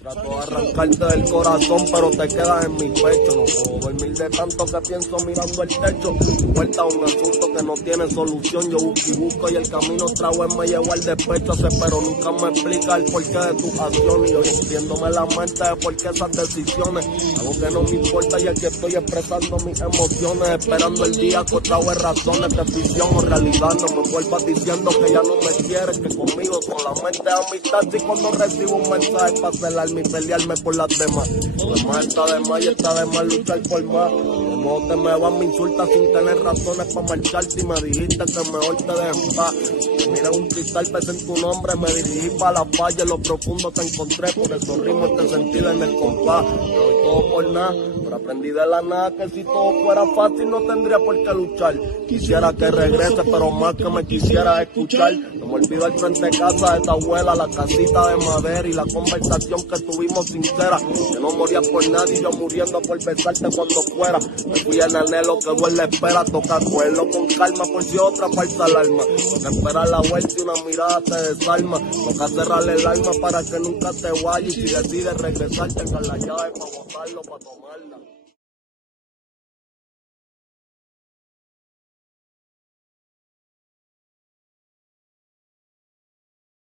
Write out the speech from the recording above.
Trato de arrancarte del corazón, pero te quedas en mi pecho. No puedo dormir de tanto que pienso mirando el techo. Vuelta a un asunto que no tiene solución. Yo busco y busco y el camino otra vez me llevo al despecho. Pero nunca me explica el porqué de tus acciones. Y yo viéndome la mente de por qué esas decisiones. Algo que no me importa y es que estoy expresando mis emociones. Esperando el día que otra vez razones de ficción o realidad. No me vuelvas diciendo que ya no me quieres, que conmigo solamente amistad. Y cuando recibo un mensaje para celarme y pelearme por las demás. Además está de más y está de más luchar por más. No te me van, me insultas sin tener razones para marcharte y me dijiste que mejor te dejes en paz. Mira un cristal, pensé en tu nombre, me dirigí para la falla, en lo profundo te encontré, por esos ritmos te sentí en el compás. Te doy todo por nada, pero aprendí de la nada que si todo fuera fácil no tendría por qué luchar. Quisiera que regrese, pero más que me quisiera escuchar. No me olvido el frente de casa de tu abuela, la casita de madera y la conversación que tuvimos sincera. Que no moría por nadie y yo muriendo por besarte cuando fuera. Me fui en anhelo que duele espera, toca cogerlo con calma por si otra falsa alarma. Toca esperar la vuelta y una mirada te desarma. Toca cerrarle el alma para que nunca te vayas y si decides regresar tengas la llave para botarlo, para tomarla.